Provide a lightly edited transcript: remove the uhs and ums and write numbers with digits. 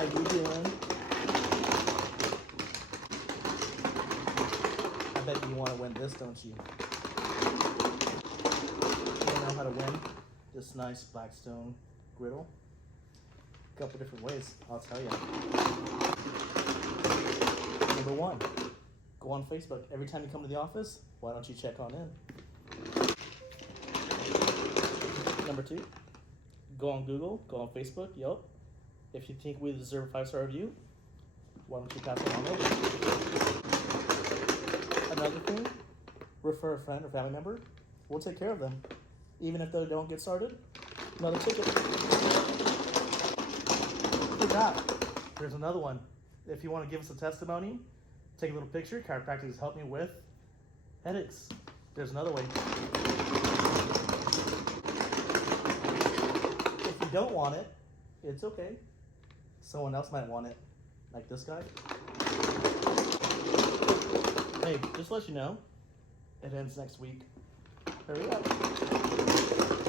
How you doing? I bet you want to win this, don't you? You know how to win this nice Blackstone griddle? A couple different ways, I'll tell you. Number one, go on Facebook. Every time you come to the office, why don't you check on in? Number two, go on Google, go on Facebook, Yelp. If you think we deserve a 5-star review, why don't you pass it on over? Another thing, refer a friend or family member. We'll take care of them. Even if they don't get started, another ticket. Forgot. There's another one. If you want to give us a testimony, take a little picture. Chiropractic has helped me with headaches. There's another way. If you don't want it, it's okay. Someone else might want it, like this guy. Hey, just to let you know, it ends next week. Hurry up.